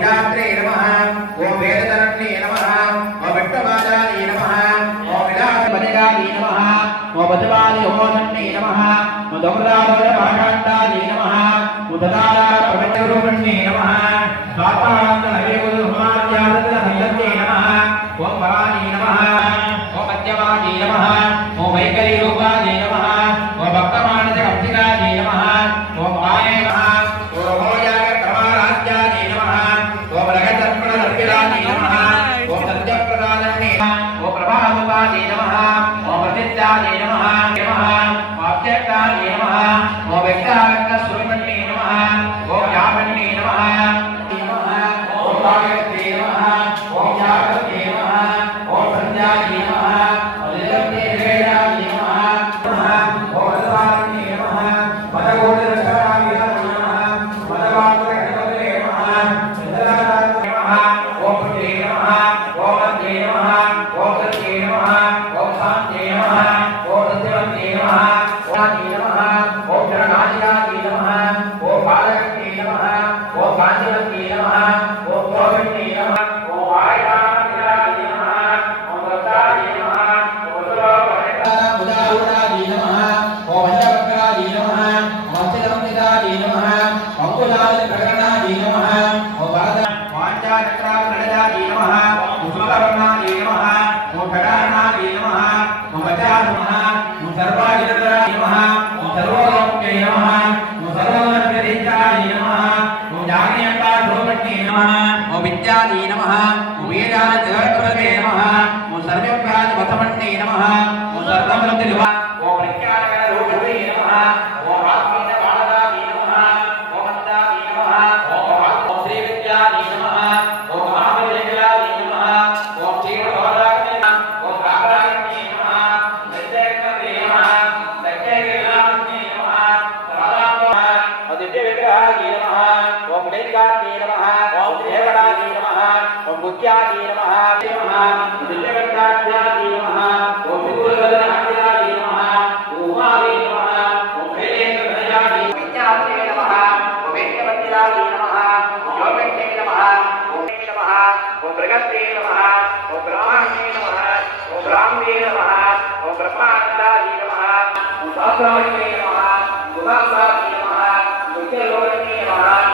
विदात्रे नमः ओम वेदधरण्ये नमः ओम विट्टवादाय नमः ओम विलासपतिगाय नमः ओम वज्रवादी होमन्ये नमः ओम दमदावरभाषाण्डाय नमः ओम ददाराप्रपञ्चरूपिण्ये नमः स्वात्मानन्दनवेगुरुमाद्यादत्तहल्लन्ये नमः ओम भवानी नमः ओम मध्यवादी नमः ओम वैकरीरूपाय नमः ओम भक्तमानसकंसिकाय नमः ओम आय नमः ओम होमयागक्रमाराध्याय नमः ओम रगतर्पणदर्पिलाय नमः ओम सत्यप्रदानन्ये ओम प्रभावपाय नमः ओम प्रसिद्धाय नमः नमः वाक्यकाय नमः ओम व्यक्ताव्यक्तस्वरूपिण्ये नमः ओम यावन्ये नमः ओम भागवते नमः ओम जागृते नमः ओम संध्याय नमः ओम निरन्ते वेदाय नमः ओम अद्वारण्ये नमः पदगोचरशराय नमः पदवाक्यगणपते नमः चन्द्राय नमः ओम पुण्ये नमः ओम मन्ये नमः ओम सत्ये नमः ओम शान्ते नमः ओम सत्यवन्ते नमः ओम नमः ओम शरणाय नमः ओम बालकते नमः ओम काञ्चनते नमः ओम गोविन्दे नमः ओम आयनाय नमः ओम रताय नमः ओम मुदाहुराय नमः ओम वज्रवक्राय नमः ओम चिरंतिदाय नमः ओम कुलाय प्रगणाय नमः ओम वरद वाञ्छाचक्राय नमः ओम सुवर्णाय नमः ओम खडानाय नमः ओम वज्राय नमः ओम सर्वायुधाय नमः ओम सर्वलोके नमः ओम सर्वलोकधीशाय नमः ओम जागृयकारूपिण्ये नमः ओम विद्याय नमः ओम वेदान्तवर्तते नमः ओम सर्वव्याधिपथमण्ये नमः ओम सर्वमृत्युः ओम प्रज्ञानरूपिणे नमः ओम आत्मीयबालदाय नमः ओम मन्दाय नमः ओम श्रीविद्याय नमः ओम महाविद्याय नमः ओम क्षीरभवदाय नमः ओम काकरायणे नमः नित्यकर्मे नमः सत्यकेलाग्ने नमः सदानन्दः ओम दिव्यविग्रहाय नमः ओम नैकाग्ने नमः ओम देवगणाय नमः ओम बुद्ध्याय नमः दिव्यविग्रहाय नमः ओम विदुरवदनाय नमः उमाय नमः ओम कैलेन्द्रधराय विद्याय नमः ओम वेदवत्याय नमः ओम योगेन्द्रे नमः ओम नमः ओम प्रगते नमः ओम ब्रह्मणे नमः ओम ब्राह्मणे नमः ओम ब्रह्मानन्दाय नमः ओम शास्त्राय नमः सुधासाय नमः मुख्यलोकने नमः